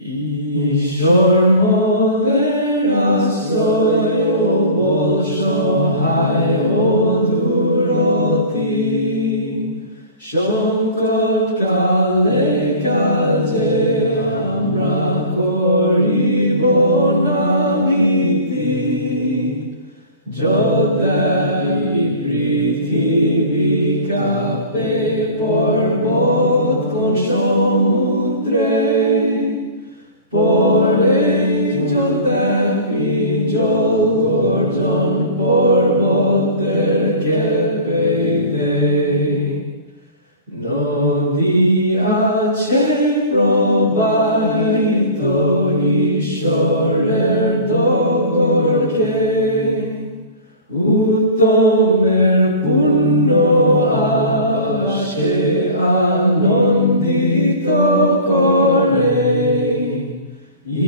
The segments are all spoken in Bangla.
ঈশ্বর মোদের আশ্রয় ও বল সহায় ও দূরতি, সংকট কালে কাজে আমরা করিব না ভীতি। যদাই পৃথিবী কাঁপে পর্বত কোন সমুদ্রে পরে চলতে জল গর্জন পর্বতের কেঁপে দেয়। নদী আছে প্রবাহিত ঈশ্বরের দোরকে, উত্তমের পুণ্য আসে আনন্দিত করে।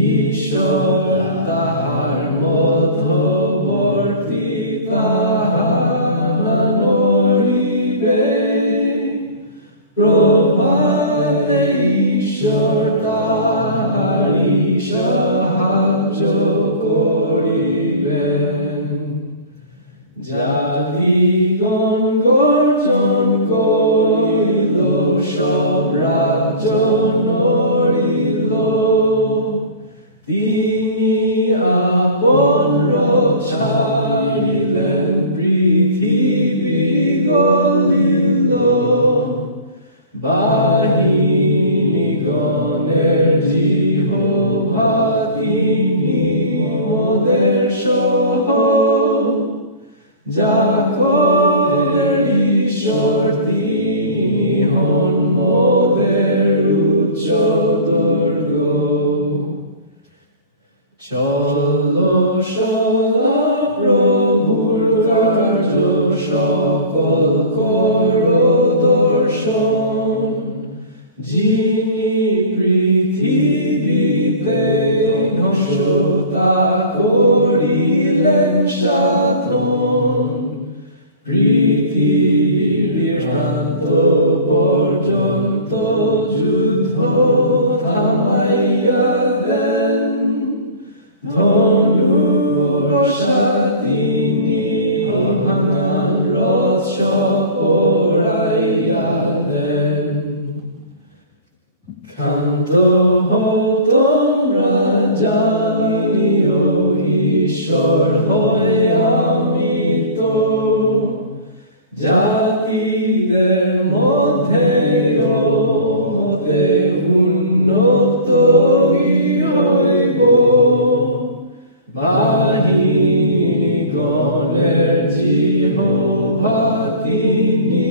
ঈশ্বর তাহার মধ্যবর্তী তাহা নড়িবে, প্রভাতে ঈশ্বর তাহারি সাহায্য করিবেন। জাতিগণ গর্জন করিল, সব রাজ্য নড়িল, তিনি আপন রক্ষাইলেন, পৃথিবী গলিল। বাহিনীগণের জিহ্বা তিনি মোদের সহ, যাকবের ঈশ্বর তিনি হন মোদের উচ্চ দুর্গ। চলো সদা প্রভুর কার্য, সকল করো দর্শন, যিনি পৃথিবীতে ধ্বংসতা করিলেন সাধন। পৃথিবীর প্রান্ত পর্যন্ত যুদ্ধ থামাইয়া দেন, ধনু বর্ষা তিনি মহান রথ পরাইয়া দেন। ক্ষান্ত হও তোমরা জানিও, ঈশ্বর হয় অমৃত। জাতিদের মধ্যে উন্নত হইব, বাহিনীগণের জিহ্বা তিনি